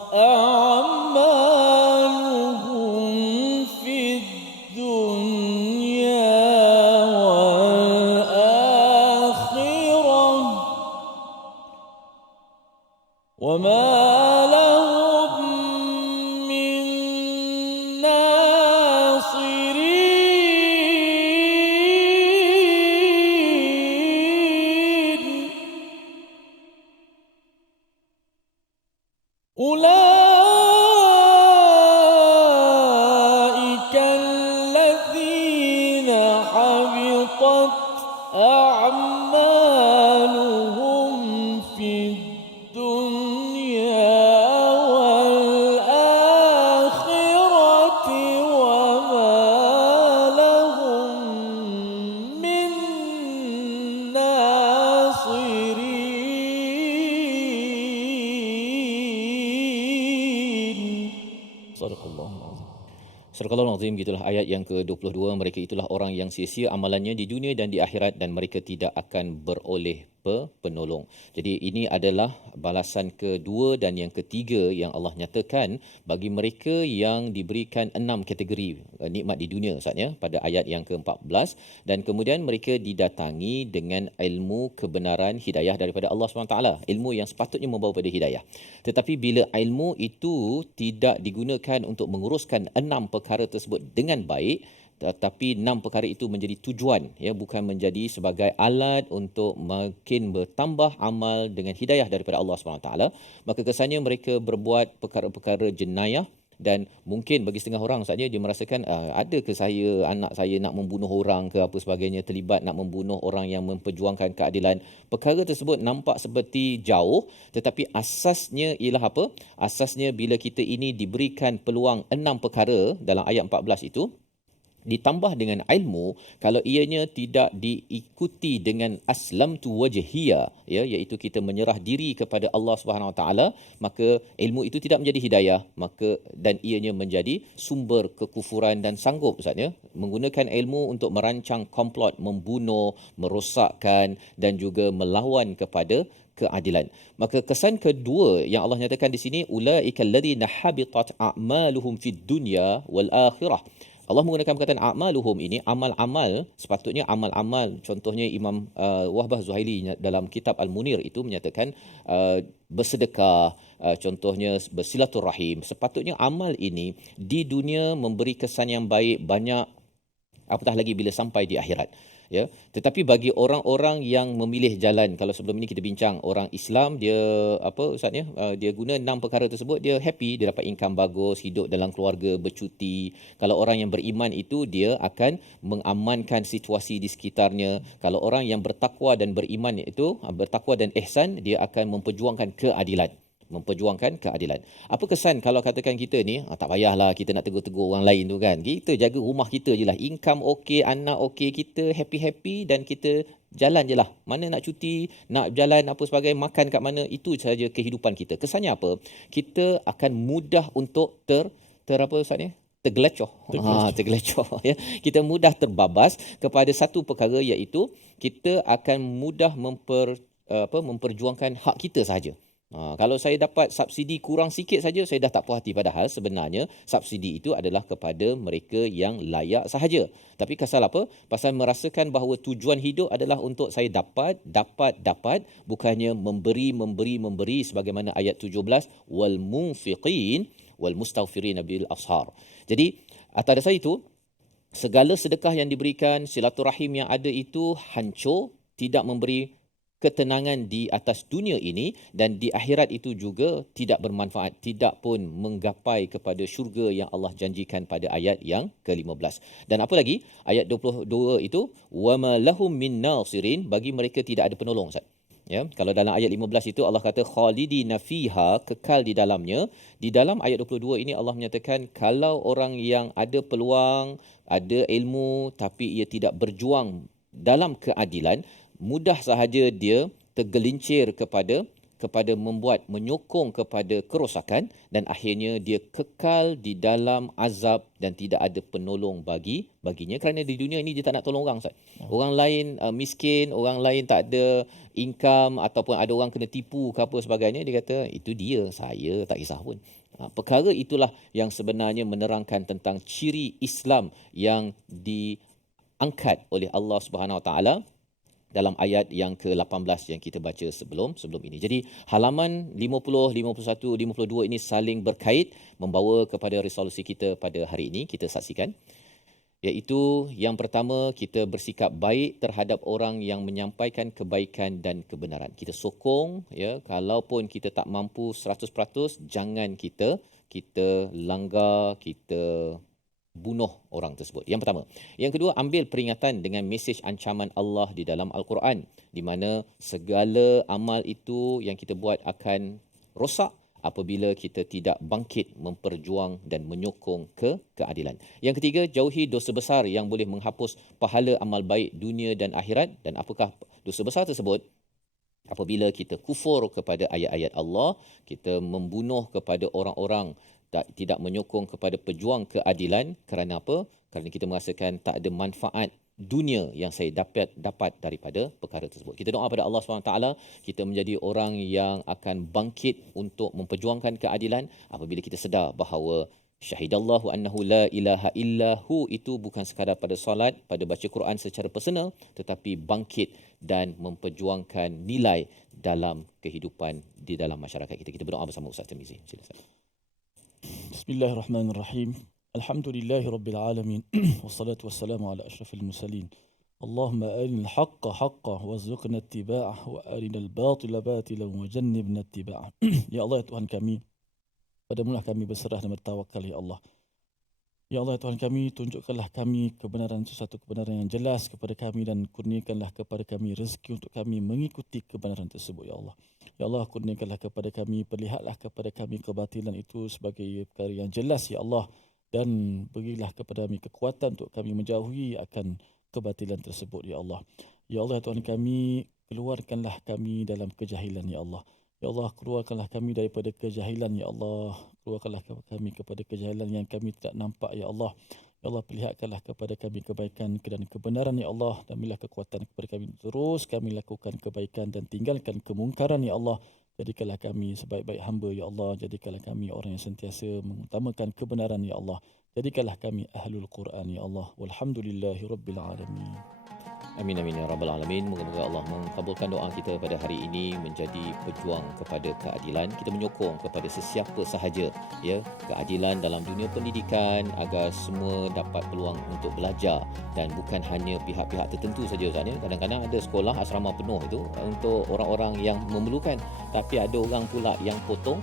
a'maluhum fid dunya wal akhirah wa ma أولئك الذين حبطت أعمالهم في الدنيا والآخرة وما لهم من ناصرين. صدق الله العظيم. Surah Al-Azim, gitulah ayat yang ke-22. Mereka itulah orang yang sia-sia amalannya di dunia dan di akhirat, dan mereka tidak akan beroleh penolong. Jadi ini adalah balasan kedua dan yang ketiga yang Allah nyatakan bagi mereka yang diberikan 6 kategori nikmat di dunia, Ustaz, ya, pada ayat yang ke-14, dan kemudian mereka didatangi dengan ilmu kebenaran hidayah daripada Allah SWT, ilmu yang sepatutnya membawa pada hidayah. Tetapi bila ilmu itu tidak digunakan untuk menguruskan 6 perkara tersebut dengan baik, tetapi 6 perkara itu menjadi tujuan, ya, bukan menjadi sebagai alat untuk makin bertambah amal dengan hidayah daripada Allah SWT, maka kesannya mereka berbuat perkara-perkara jenayah dan mungkin bagi setengah orang Ustaz dia merasakan ada ke saya anak saya nak membunuh orang ke apa sebagainya, terlibat nak membunuh orang yang memperjuangkan keadilan. Perkara tersebut nampak seperti jauh, tetapi asasnya ialah apa? Asasnya bila kita ini diberikan peluang 6 perkara dalam ayat 14 itu, ditambah dengan ilmu, kalau ianya tidak diikuti dengan aslamtu wajhiya, ya, iaitu kita menyerah diri kepada Allah Subhanahu Wa Taala, maka ilmu itu tidak menjadi hidayah, maka dan ianya menjadi sumber kekufuran dan sanggup Ustaz ya menggunakan ilmu untuk merancang komplot, membunuh, merosakkan dan juga melawan kepada keadilan. Maka kesan kedua yang Allah nyatakan di sini, ulaikal ladzina habitat a'maluhum fid dunya wal akhirah. Allah menggunakan perkataan a'maluhum ini, amal-amal, sepatutnya amal-amal, contohnya Imam Wahbah Zuhaili dalam kitab Al-Munir itu menyatakan bersedekah, contohnya bersilaturahim. Sepatutnya amal ini di dunia memberi kesan yang baik banyak, apatah lagi bila sampai di akhirat. Ya, tetapi bagi orang-orang yang memilih jalan, kalau sebelum ini kita bincang orang Islam dia apa Ustaz ya, dia guna 6 perkara tersebut, dia happy, dia dapat income bagus, hidup dalam keluarga, bercuti. Kalau orang yang beriman itu dia akan mengamankan situasi di sekitarnya. Kalau orang yang bertakwa dan beriman itu, bertakwa dan ihsan, dia akan memperjuangkan keadilan. Apa kesan kalau katakan kita ni, tak payahlah kita nak tegur-tegur orang lain tu kan. Kita jaga rumah kita je lah. Income okey, anak okey, kita happy-happy dan kita jalan je lah. Mana nak cuti, nak jalan apa sebagainya, makan kat mana, itu saja kehidupan kita. Kesannya apa? Kita akan mudah untuk apa Ustaz ni? Tergelecoh ya. Kita mudah terbabas kepada satu perkara, iaitu kita akan mudah memperjuangkan hak kita sahaja. Kalau saya dapat subsidi kurang sikit saja, saya dah tak puas hati, padahal sebenarnya subsidi itu adalah kepada mereka yang layak sahaja. Tapi pasal apa? Pasal merasakan bahawa tujuan hidup adalah untuk saya dapat, bukannya memberi sebagaimana ayat 17, wal munfiqin wal mustaghfirin bil ashar. Jadi atas dasar itu, segala sedekah yang diberikan, silaturahim yang ada itu hancur, tidak memberi ketenangan di atas dunia ini, dan di akhirat itu juga tidak bermanfaat, tidak pun menggapai kepada syurga yang Allah janjikan pada ayat yang ke-15. Dan apa lagi? Ayat 22 itu, wama lahum min nasirin, bagi mereka tidak ada penolong Ustaz. Ya, kalau dalam ayat 15 itu Allah kata khalidina fiha, kekal di dalamnya. Di dalam ayat 22 ini Allah menyatakan kalau orang yang ada peluang, ada ilmu tapi ia tidak berjuang dalam keadilan, mudah sahaja dia tergelincir kepada menyokong kepada kerosakan, dan akhirnya dia kekal di dalam azab dan tidak ada penolong baginya, kerana di dunia ini dia tak nak tolong orang Ustaz. Orang lain miskin, orang lain tak ada income, ataupun ada orang kena tipu ke apa sebagainya, dia kata itu dia, saya tak kisah pun. Perkara itulah yang sebenarnya menerangkan tentang ciri Islam yang diangkat oleh Allah Subhanahu Wa Taala dalam ayat yang ke-18 yang kita baca sebelum ini. Jadi halaman 50, 51, 52 ini saling berkait, membawa kepada resolusi kita pada hari ini. Kita saksikan, iaitu yang pertama, kita bersikap baik terhadap orang yang menyampaikan kebaikan dan kebenaran. Kita sokong, ya, kalaupun kita tak mampu 100%, jangan kita langgar, kita bunuh orang tersebut. Yang pertama. Yang kedua, ambil peringatan dengan mesej ancaman Allah di dalam Al-Quran, di mana segala amal itu yang kita buat akan rosak apabila kita tidak bangkit memperjuang dan menyokong keadilan. Yang ketiga, jauhi dosa besar yang boleh menghapus pahala amal baik dunia dan akhirat. Dan apakah dosa besar tersebut? Apabila kita kufur kepada ayat-ayat Allah, kita membunuh kepada orang-orang, tidak menyokong kepada pejuang keadilan. Kerana apa? Kerana kita merasakan tak ada manfaat dunia yang saya dapat daripada perkara tersebut. Kita doa pada Allah SWT, kita menjadi orang yang akan bangkit untuk memperjuangkan keadilan apabila kita sedar bahawa syahidallahu annahu la ilaha illahu itu bukan sekadar pada solat, pada baca Quran secara personal, tetapi bangkit dan memperjuangkan nilai dalam kehidupan di dalam masyarakat kita. Kita berdoa bersama Ustaz Tirmizi. Silakan. Bismillahirrahmanirrahim. Alhamdulillahi Rabbil Alamin. Wassalatu wassalamu ala ashrafil mursalin. Allahumma arinal haqqa haqqa warzuqna ittiba'ah wa arinal batila batilan wa jannibna ittiba'ah. Ya Allah, ya Tuhan kami, Padamu lah kami berserah dan bertawakal, ya Allah. Ya Allah, Tuhan kami, tunjukkanlah kami kebenaran, sesuatu kebenaran yang jelas kepada kami dan kurniakanlah kepada kami rezeki untuk kami mengikuti kebenaran tersebut, ya Allah. Ya Allah, kurniakanlah kepada kami, perlihatlah kepada kami kebatilan itu sebagai perkara yang jelas, ya Allah. Dan berilah kepada kami kekuatan untuk kami menjauhi akan kebatilan tersebut, ya Allah. Ya Allah, Tuhan kami, keluarkanlah kami dalam kejahilan, ya Allah. Ya Allah, keluarkanlah kami daripada kejahilan, ya Allah. Keluarkanlah kami kepada kejahilan yang kami tidak nampak, ya Allah. Ya Allah, perlihatkanlah kepada kami kebaikan dan kebenaran, ya Allah. Dan berilah kekuatan kepada kami terus kami lakukan kebaikan dan tinggalkan kemungkaran, ya Allah. Jadikanlah kami sebaik-baik hamba, ya Allah. Jadikanlah kami orang yang sentiasa mengutamakan kebenaran, ya Allah. Jadikanlah kami ahlul Quran, ya Allah. Walhamdulillahi Rabbil Alamin. Amin amin ya rabbal alamin. Moga-moga Allah mengabulkan doa kita pada hari ini menjadi pejuang kepada keadilan. Kita menyokong kepada sesiapa sahaja ya keadilan dalam dunia pendidikan agar semua dapat peluang untuk belajar dan bukan hanya pihak-pihak tertentu saja Ustaz ya. Kadang-kadang ada sekolah asrama penuh itu untuk orang-orang yang memerlukan, tapi ada orang pula yang potong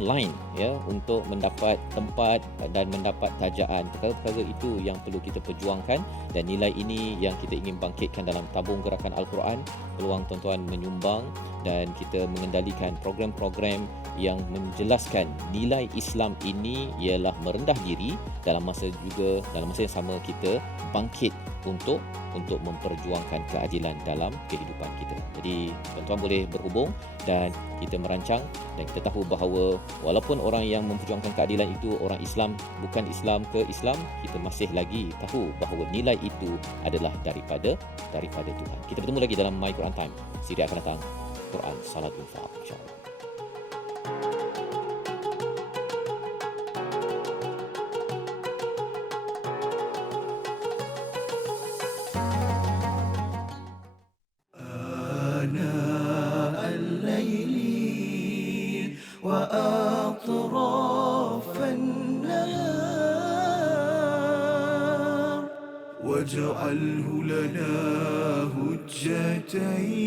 line ya untuk mendapat tempat dan mendapat tajaan. Perkara-perkara itu yang perlu kita perjuangkan dan nilai ini yang kita ingin bangkitkan dalam tabung gerakan Al-Quran. Peluang tuan-tuan menyumbang dan kita mengendalikan program-program yang menjelaskan nilai Islam ini ialah merendah diri dalam masa yang sama kita bangkit untuk memperjuangkan keadilan dalam kehidupan kita. Jadi tuan-tuan boleh berhubung dan kita merancang dan kita tahu bahawa walaupun orang yang memperjuangkan keadilan itu orang Islam, bukan Islam ke Islam, kita masih lagi tahu bahawa nilai itu adalah daripada Tuhan. Kita bertemu lagi dalam My Quran Time. Siri akan datang. Quran Salat Infaq insya-Allah. وأطراف النهار واجعله لنا هجتين